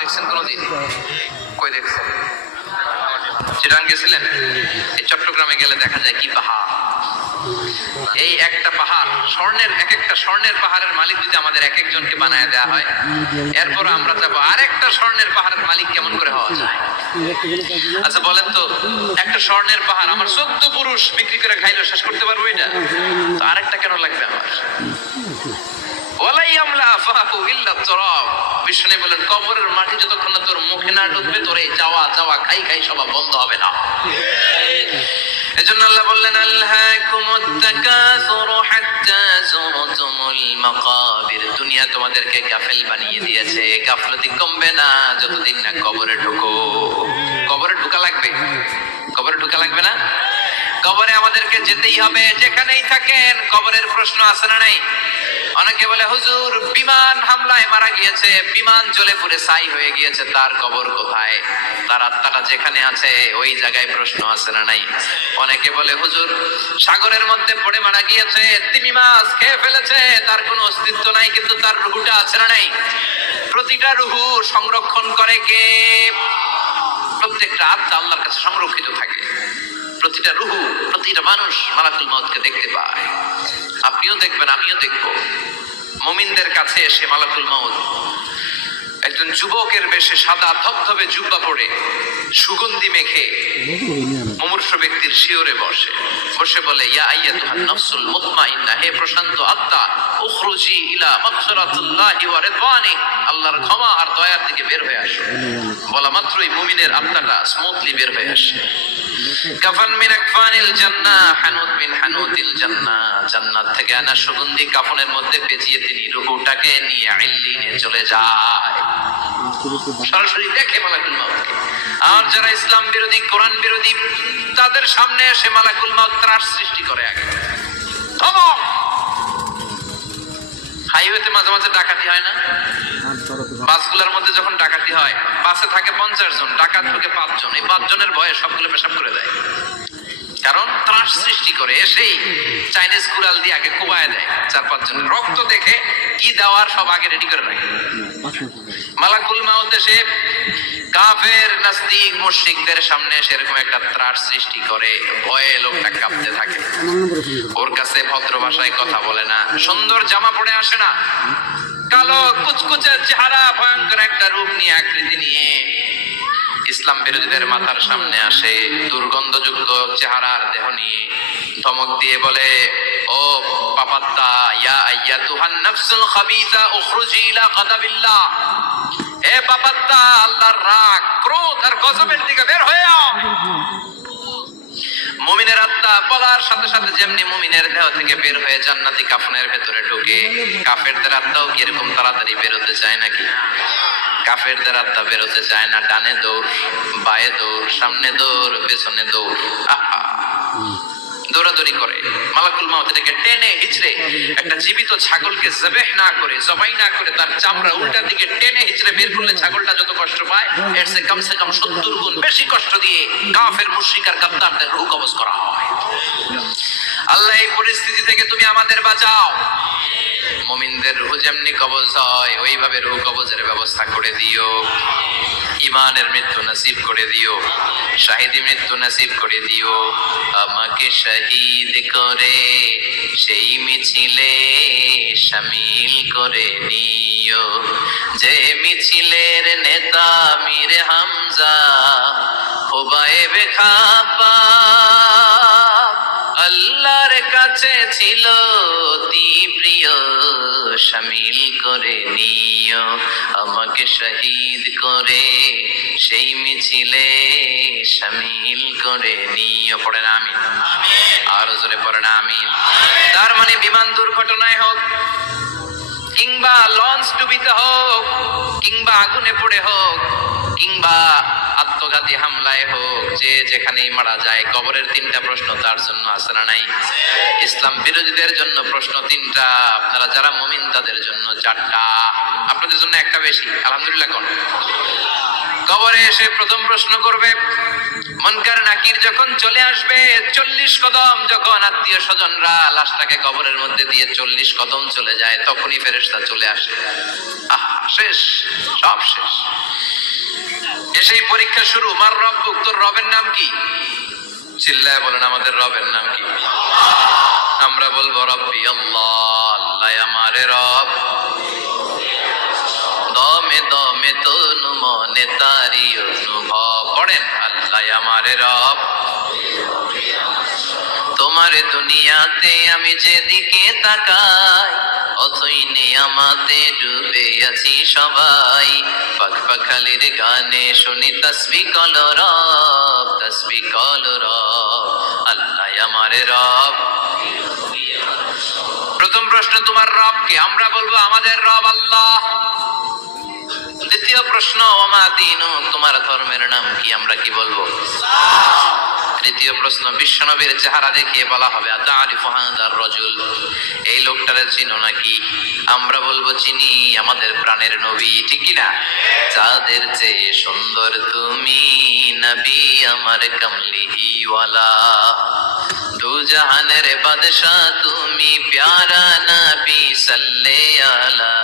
দেখছেন কোনোদিন? কই দেখছেন? চিরাং গেছিলেন? এই চট্টগ্রামে গেলে দেখা যায় কি পাহাড়! এই একটা পাহাড় স্বর্ণের, এক একটা স্বর্ণের পাহাড়ের মালিক যদি আমাদের এক একজনকে বানায় দেওয়া হয়, এরপর আমরা যাবো আরেকটা স্বর্ণের পাহাড়ের মালিক কেমন করে হওয়া যায়? আচ্ছা বলেন তো, একটা স্বর্ণের পাহাড় আমার 14 পুরুষ বিক্রি করে খাইলেও শেষ করতে পারবো এটা? তো আরেকটা কেন লাগবে আমার? ওয়ালাই আমলা আফাহু ইল্লা তুরাব। বিষ্ণু বলেন, কবরের মাটি যতক্ষণ না তোর মুখে না ঢুকবে, তোর এই যাওয়া যাওয়া খাই খাই সব বন্ধ হবে না। এজন্য আল্লাহ বললেন, আল্লাহাকুমুত তাকাসুরু হাত্তা যুরতুমুল মাকাবির। দুনিয়া তোমাদেরকে গাফেল বানিয়ে দিয়েছে, গাফলতি কমবে না যতদিন না কবরে ঢুকো। কবরে ঢোকা লাগবে, কবরে ঢোকা লাগবে না? কবরে আমাদেরকে যেতেই হবে, যেখানেই থাকেন। কবরের প্রশ্ন আছে না নাই? অনেকে বলে, হুজুর বিমান হামলায় মারা গিয়েছে, বিমান জ্বলে পুড়ে ছাই হয়ে গিয়েছে, তার কবর কোথায়? তার আত্মাটা যেখানে আছে ওই জায়গায় প্রশ্ন আছে না নাই? অনেকে বলে, হুজুর সাগরের মধ্যে পড়ে মারা গিয়েছে, তিমি মাছ খেয়ে ফেলেছে, তার কোনো অস্তিত্ব নাই, কিন্তু তার রুহুটা আছে না নাই? প্রতিটা রুহু সংরক্ষণ করে কে? প্রত্যেকটা আত্মা আল্লাহর কাছে সংরক্ষিত থাকে। প্রতিটা রুহু, প্রতিটা মানুষ মালাকুল মাউতকে দেখতে পায়। আপনিও দেখবেন, আমিও দেখব। মুমিনদের কাছে এসে মালাকুল মাউত একজন যুবকের বেশে সাদা ধবধবে জুব্বা পরে সুগন্ধি মেখে মুমূর্ষু ব্যক্তির শিওরে বসে বসে বলে, ইয়া আইয়াতুহান নাফসুল মুতমাইন্নাহ, হে প্রশান্ত আত্মা, উখরুজি ইলা মাগফিরাতিল্লাহি ওয়া রিদওয়ানি, আল্লাহর ক্ষমা আর দয়ার দিকে বের হয়ে আসো। বলা মাত্রই মুমিনের আত্মাটা স্মুথলি বের হয়ে আসে। কাফান মিন আকফানিল জান্নাহ, হানুত মিন হানুতিল জান্নাহ, জান্নাত থেকে আনা সুগন্ধি কাফনের মধ্যে পেঁচিয়ে তিনি রূহটাকে নিয়ে ইল্লিনে চলে যায়। সরাসরি দেখে মালাকুল মাউতকে। আর যারা ইসলাম বিরোধী, কোরআন বিরোধী, তাদের সামনে এসে মালাকুল মাউত ত্রাস সৃষ্টি করে। আগে হাইওয়েতে মাঝে মাঝে ডাকাতি হয় না? বাসগুলোর মধ্যে যখন ডাকাতি হয়, বাসে থাকে 50 জন, ডাকাত ঢোকে 5 জন। এই 5 জনের ভয়ে সবগুলো পেশাব করে দেয়, কারণ ত্রাস সৃষ্টি করে। এসেই চাইনিজ কুড়াল দিয়ে আগে কোবায় দেয় 4-5 জন। রক্ত দেখে কি দেওয়ার সব আগে রেডি করে রাখে। মালাকুল মাউত এসে কাফের নাস্তিক মুশরিকদের সামনে সেরকম একটা ত্রাস সৃষ্টি করে, ভয়ে লোকটা কাঁপতে থাকে। ওর কাছে ভদ্র ভাষায় কথা বলে না, সুন্দর জামা পরে আসে না, কালো কুচকুচে চেহারা, ভয়ঙ্কর একটা রূপ নিয়ে, আকৃতি নিয়ে ইসলাম বিরোধীদের মাথার সামনে আসে, দুর্গন্ধযুক্ত চেহারার দেহ নিয়ে ধমক দিয়ে বলে, ও পাপাত্তা, ইয়া আইয়াতুহান নাফসুল খাবিসা উখরুজি ইলা গাদাবিল্লাহ, হে পাপাত্তা, আল্লাহর রাগ, ক্রোধ আর গজবের দিকে বের হয়ে আও। মুমিনের আত্মা বলার সাথে সাথে যেমনি মুমিনের দেহ থেকে বের হয়ে জান্নাতি কাফনের ভেতরে ঢুকে, কাফেরদের আত্মাও কি এরকম তাড়াতাড়ি বেরোতে চায় নাকি? কাফেরদের আত্মা বেরোতে চায় না। ডানে দৌড়, বায়ে দৌড়, সামনে দৌড়, পেছনে দৌড়, দৌড়াদৌড়ি করে। মালাকুল মাউত এটাকে টেনে হিচড়ে, একটা জীবিত ছাগলকে জবেহ না করে, জবাই না করে, তার চামড়া উল্টার দিকে টেনে হিচড়ে বের করলে ছাগলটা যত কষ্ট পায়, এর চেয়ে কমসে কম 70 গুণ বেশি কষ্ট দিয়ে কাফের মুশরিক আর গাদ্দারদের রূহ কবজ করা হয়। আল্লাহ, এই পরিস্থিতি থেকে তুমি আমাদের বাঁচাও। মুমিনদের রূহ যেমনি কবজ হয়, ওইভাবে রূহ কবজের ব্যবস্থা করে দিও। ইমানের মৃত্যু নসিব করে দিও, শাহিদি মৃত্যু নসিব করে দিও। আমাকে শহীদ করে সেই মিছিলে শামিল করে নিও, যে মিছিলের নেতা মীর হামজা, খুবাইবে খাপা, আল্লাহর কাছে ছিল অতি প্রিয়, শামিল করে নিও। আমাকে শহীদ করে সেই মিছিলে শামিল করে নিও। পড়েন আমিন, আর জোরে পড়েন আমিন। তার মানে বিমান দুর্ঘটনায় হোক, কিংবা লঞ্চ ডুবিতে হোক, কিংবা আগুনে পড়ে হোক, কিংবা আত্মঘাতী হামলায় হোক, যে যেখানেই মারা যায়, কবরের 3টা প্রশ্ন তার জন্য আছে না নাই? ইসলাম বিরোধীদের জন্য প্রশ্ন 3টা, আপনারা যারা মুমিন তাদের জন্য 4টা, আপনাদের জন্য একটা বেশি। আলহামদুলিল্লাহ। কোন কবরে এসে প্রথম প্রশ্ন করবে, মুনকার নাকির যখন চলে আসবে, 40 কদম যখন আত্মীয় স্বজনরা লাশটাকে কবরের মধ্যে দিয়ে 40 কদম চলে যায়, তখনই ফেরেশতা চলে আসে। শেষ, সব শেষ। এসেই পরীক্ষা শুরু। মার রব্বুক, তোর রবের নাম কি? চিল্লায় বলেন আমাদের রবের নাম কি? আমরা বলবো রব্বি আল্লাহ, আল্লাহ আমারে রব। দমে দমে তনু মনে তারি অনুভব। পড়েন আল্লাহ আমারে রব। তোমার দুনিয়াতে আমি যেদিকে তাকাই, অথই নিয়ামতে ডুবে আছি সবাই। পাখপাখালির গানে শুনি তসবিহ কল রব, তসবিহ কল রব, আল্লাহ আমারে রব। প্রথম প্রশ্ন, তোমার রব কে? আমরা বলবো আমাদের রব আল্লাহ। দ্বিতীয় প্রশ্ন, ওমা দীনু, তোমার ধর্মের নাম কি? আমরা কি বলবো? তৃতীয় প্রশ্ন, বিশ্বনবীর চেহারা দেখিয়ে বলা হবে আতারিফু হাদার রাজুল, এই লোকটারে চিনো নাকি? আমরা বলবো চিনি, আমাদের প্রাণের নবী, ঠিক কি না? যাদের চেয়ে সুন্দর তুমি নবী আমার কামলিহি ওয়ালা, দু জাহানের বাদশাহ তুমি প্যারা নবী সাল্লে আলা,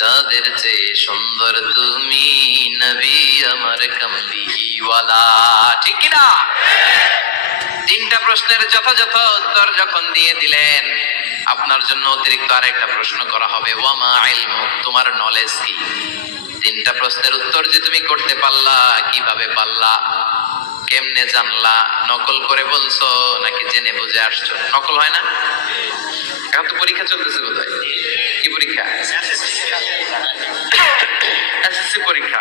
যাদের চেয়ে সুন্দর তুমি নবী আমার কামলিহি ওয়ালা, ঠিক কি না? তিনটা প্রশ্নের যথাযথ উত্তর যখন দিয়ে দিলেন, আপনার জন্য অতিরিক্ত আরেকটা প্রশ্ন করা হবে, ওয়ামা ইলমুক, তোমার নলেজ কি? তিনটা প্রশ্নের উত্তর যে তুমি করতে পারলা, কিভাবে পারলা, কেমনে জানলা? নকল করে বলছো নাকি জেনে বুঝে আসছো? নকল হয় না? এখন তো পরীক্ষা চলতেছে বোধহয়। কি পরীক্ষা? এসএসসি পরীক্ষা।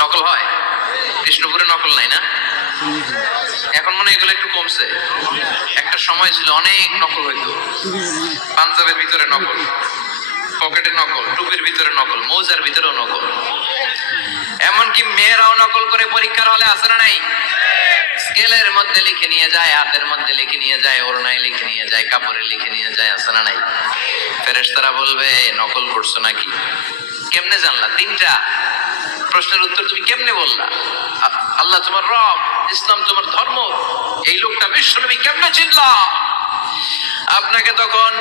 নকল হয়? কৃষ্ণপুরে নকল নাই না? এখন মনে হয় এগুলো একটু কমছে। একটা সময় ছিল অনেক নকল হইতো। পাঞ্জাবের ভিতরে নকল, পকেটে নকল, টুপির ভিতরে নকল, মৌজার ভিতরেও নকল। এমনকি মেয়েরাও নকল করে পরীক্ষার হলে আসে না নাই? স্কেলের মধ্যে লিখে নিয়ে যায়, হাতের মধ্যে লিখে নিয়ে যায়, ওড়নায় লিখে নিয়ে যায়, কাপড়ে লিখে নিয়ে যায়, আসে না নাই? ফেরেশতারা বলবে নকল করছো নাকি? কেমনে জানলা? তিনটা প্রশ্নের উত্তর তুমি কেমনে বললা? আল্লাহ তোমার রব, ইসলাম তোমার ধর্ম, এই লোকটা বিশ্বনবী, কেমনে চিনলা? আপনাকে তখন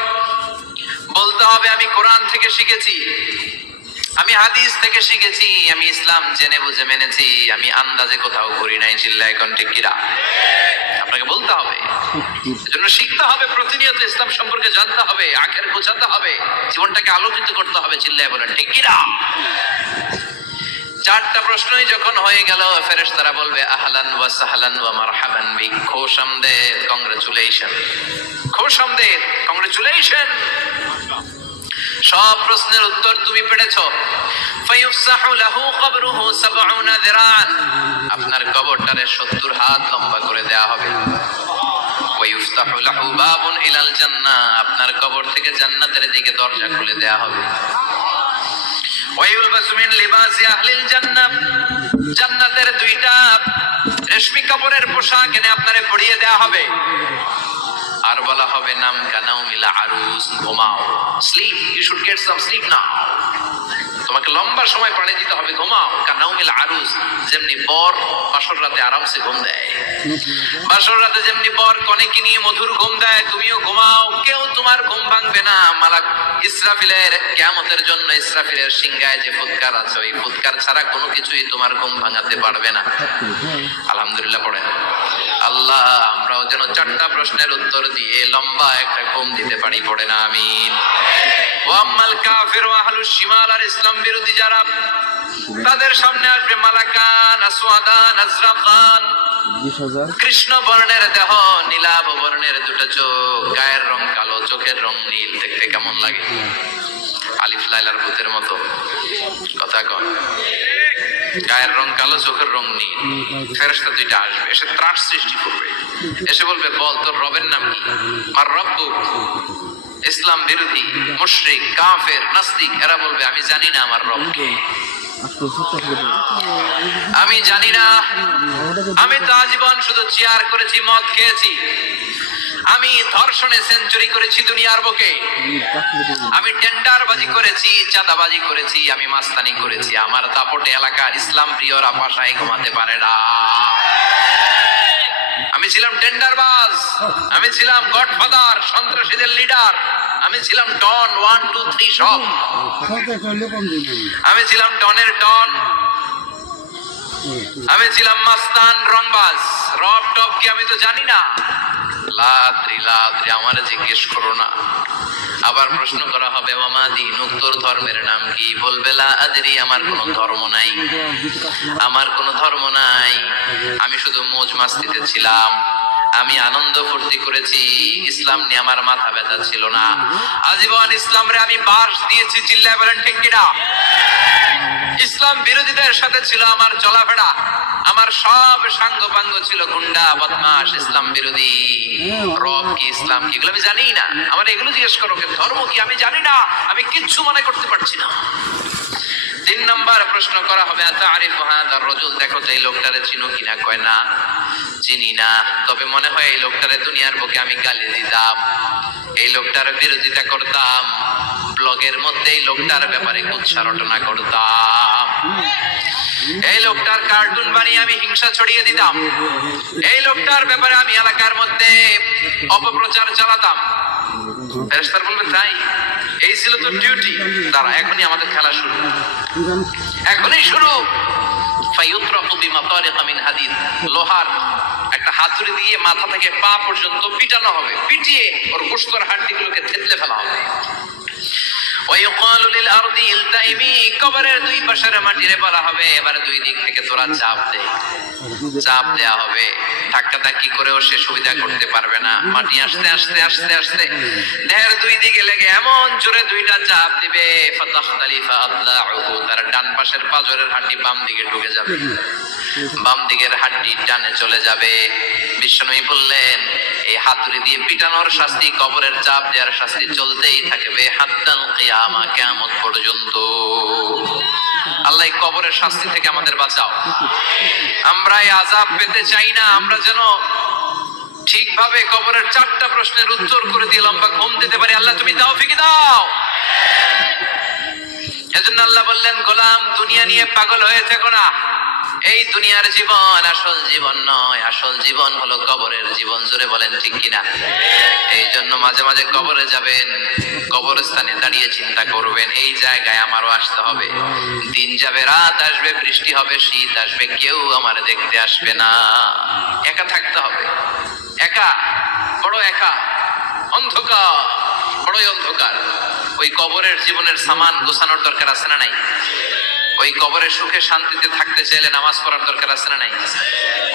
বলতে হবে আমি কোরআন থেকে শিখেছি, আমি হাদিস থেকে শিখেছি, আমি ইসলাম জেনে বুঝে মেনেছি, আমি আন্দাজে কোথাও করি নাই। চিল্লা এখন ঠিক কিরা? আপনাকে বলতে হবে, এজন্য শিখতে হবে, প্রতিনিয়ত ইসলাম সম্পর্কে জানতে হবে, আখের বোঝাতে হবে, জীবনটাকে আলোকিত করতে হবে। চিল্লায় বলেন ঠিক কিরা? চারটা প্রশ্নই যখন হয়ে গেল, ফেরেশতারা বলবে আহলান ওয়া সাহলান ওয়া মারহাবান বিক, খোশামদেদ, কংগ্রেচুলেশন, খোশামদেদ, কংগ্রেচুলেশন। সব প্রশ্নের উত্তর তুমি পেরেছো। ফায়ুফসাহু লাহু কবরুহু ৭০ যিরাআন, আপনার কবরটারে ৭০ হাত লম্বা করে দেয়া হবে। ওয়ায়ুফতাহু লাহু বাবুন ইলাল জান্নাহ, আপনার কবর থেকে জান্নাতের দিকে দরজা খুলে দেয়া হবে। ওয়ায়ুলবাসু মিন লিবাসি আহলিল জান্নাহ, জান্নাতের দুইটা রেশমি কাপড়ের পোশাক এনে আপনারে পরিয়ে দেয়া হবে। আর বলা হবে নাম কানাউমিল আরুস, ঘুমাও, sleep, you should get some sleep now, তোমাকে লম্বা সময় পাড়ি দিতে হবে, ঘুমাও। কানাউমিল আরুস, যেমনি বর বাসর রাতে আরামসে ঘুম দেয়, বাসর রাতে যেমনি বর কনেকে নিয়ে মধুর ঘুম দেয়, তুমিও ঘুমাও, কেউ তোমার ঘুম ভাঙবে না। মালাক ইসরাফিলের, কিয়ামতের জন্য ইসরাফিলের সিংহায় যে ফুৎকার আছে, ওই ফুৎকার ছাড়া কোনো কিছুই তোমার ঘুম ভাঙাতে পারবে না। আলহামদুলিল্লাহ পড়েন। আল্লাহ আমরাও যেন চারটা প্রশ্নের উত্তর দিয়ে লম্বা একটা ঘুম দিতে পারি, পড়ে না আমিন। ওয়াম্মাল কাফির ওয়া আহলুশ শিমাল, আর ইসলাম বিরোধী যারা, তাদের সামনে আসবে মালাকান আসওয়াদান আজরাকান, কৃষ্ণ বর্ণের দেহ, নীলাভ বর্ণের দুটো চোখ, গায়ের রং কালো, চোখের রং নীল, দেখতে কেমন লাগে? আলিফ লাইলার ভূতের মতো, কথা কন। গায়ের রং কালো, চোখের রং নীল। ফেরেশতা দুইটা আসবে, এসে ত্রাস সৃষ্টি করবে, এসে বলবে বল তোর রবের নাম কি? আর রব্বুক, ইসলাম বিরোধী মুশরিক কাফের নাস্তিক এরা বলবে আমি জানি না আমার রব কে, আমি জানি না, আমি তো আজীবন শুধু চিয়ার করেছি, মদ খেয়েছি, আমি ধর্ষণে সেঞ্চুরি করেছি দুনিয়ার বুকে, আমি টেন্ডারবাজি করেছি, চাঁদাবাজি করেছি, আমি মাস্তানি করেছি, আমার দাপটে এলাকার ইসলাম প্রিয়রা বাসায় ঘুমাতে পারে না। আমি ছিলাম টেন্ডারবাজ, আমি ছিলাম গডফাদার, সন্ত্রাসীদের লিডার, আমি ছিলাম ডন 1 2 3 সব, আমি ছিলাম ডনের ডন। আমি ছিলাম মাস্তান, রংবাজ, রব টপ কি আমি তো জানি না। লাদ্রি লাদ্রি আমার জিজ্ঞেস করো না। আবার প্রশ্ন করা হবে ওয়ামা দীনুক, তোর ধর্মের নাম কি? বলবে লা আদরি, আমার কোনো ধর্ম নাই, আমার কোনো ধর্ম নাই। আমি শুধু মৌজ মাস্তিতে ছিলাম, আমি আনন্দ ফুর্তি করেছি, ইসলাম নিয়ে আমার মাথা ব্যথা ছিল না। আজীবন ইসলামরে আমি বাস দিয়েছি, চিল্লায় বলেন ঠিক কিনা? ইসলাম বিরোধীদের সাথে ছিল আমার চলাফেরা, আমার সব সাঙ্গ পাঙ্গ ছিল গুন্ডা বদমাশ ইসলাম বিরোধী। রব কি, ইসলাম কি, এগুলো আমি জানি না। আমার এগুলো জিজ্ঞেস করো, ধর্ম কি আমি জানি না, আমি কিচ্ছু মনে করতে পারছি না। 3 নম্বর প্রশ্ন করা হবে আতারিফু হাদার রাজুল, দেখো তো এই লোকটারে চিনো কিনা? কয় না, চিনি না, তবে মনে হয় এই লোকটারে দুনিয়ার বুকে আমি গালি দিতাম, এই লোকটার বিরোধিতা করতাম, ব্লগের মধ্যে এই লোকটার ব্যাপারে কুৎসা রটনা করতাম, এই লোকটার কার্টুন বানিয়ে আমি হিংসা ছড়িয়ে দিতাম, এই লোকটার ব্যাপারে আমি এলাকার মধ্যে অপপ্রচার চালাতাম। ফেরেশতারা বলবে তাই? এই ছিল তো ডিউটি। দাঁড়া, এখনই আমাদের খেলা শুরু, এখনই শুরু। ফায়ুতরাকু বিমাতারিক মিন হাদিদ, লোহার একটা হাতুড়ি দিয়ে মাথা থেকে পা পর্যন্ত পিটানো হবে, পিটিয়ে ওর গোশতের হাড়গুলোকে থেতলে ফেলা হবে। ওয়ায়ুকালু লিল আরদি ইলতাইমি, কবরের দুই পাশের মাটিরে বলা হবে এবার দুই দিক থেকে তোরা চাপ দে, চাপ দেয়া হবে। ধাক্কাধাক্কি করেও সে সুবিধা করতে পারবে না, মাটি আস্তে আস্তে আস্তে আস্তে দেহের দুই দিকে লেগে এমন জোরে দুইটা চাপ দিবে, ফাতাখতালিফা আদলাউহু, তার ডান পাশের পাজরের হাড়টি বাম দিকে ঢুকে যাবে, বাম দিকের হাড়টি ডানে চলে যাবে। বিশ্বনবী বললেন এই হাতুড়ি দিয়ে পিটানোর শাস্তি, কবরের চাপ দেওয়ার শাস্তি চলতেই থাকবে হাত্তাল কিয়ামা, কিয়ামত পর্যন্ত। আল্লাহ কবরের শাস্তি থেকে আমাদের বাঁচাও। আমরা এই আযাব পেতে চাই না, আমরা যেন ঠিকভাবে কবরের 4টা প্রশ্নের উত্তর করে দিয়ে লম্বা ঘুম দিতে পারি। আল্লাহ তুমি তৌফিক দাও। এজন্য আল্লাহ বললেন গোলাম দুনিয়া নিয়ে পাগল হয়ে থেকো না, এই দুনিয়ার জীবন আসল জীবন নয়, আসল জীবন হলো কবরের জীবন। জোরে বলেন ঠিক কিনা? এই জন্য মাঝে মাঝে কবরে যাবেন, কবরস্থানে দাঁড়িয়ে চিন্তা করবেন এই জায়গায় আমারও আসতে হবে। দিন যাবে, রাত আসবে, বৃষ্টি হবে, শীত আসবে, কেউ আমার দেখতে আসবে না, একা থাকতে হবে, একা, বড় একা, অন্ধকার, বড়ই অন্ধকার। ওই কবরের জীবনের সামান গোছানোর দরকার আছে না নাই? ওই কবরের সুখে শান্তিতে থাকতে চাইলে নামাজ পড়ার দরকার আছে না নাই?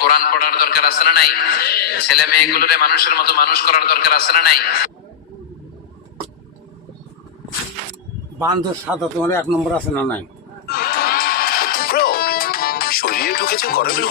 কোরআন পড়ার দরকার আছে না নাই? ছেলে মেয়েগুলোরে মানুষের মতো মানুষ করার দরকার আছে না নাই? বান্ধব সাদা তোমার 1 নম্বর আছে না নাই? ব্রো, শরীরে ঢুকেছে করোনার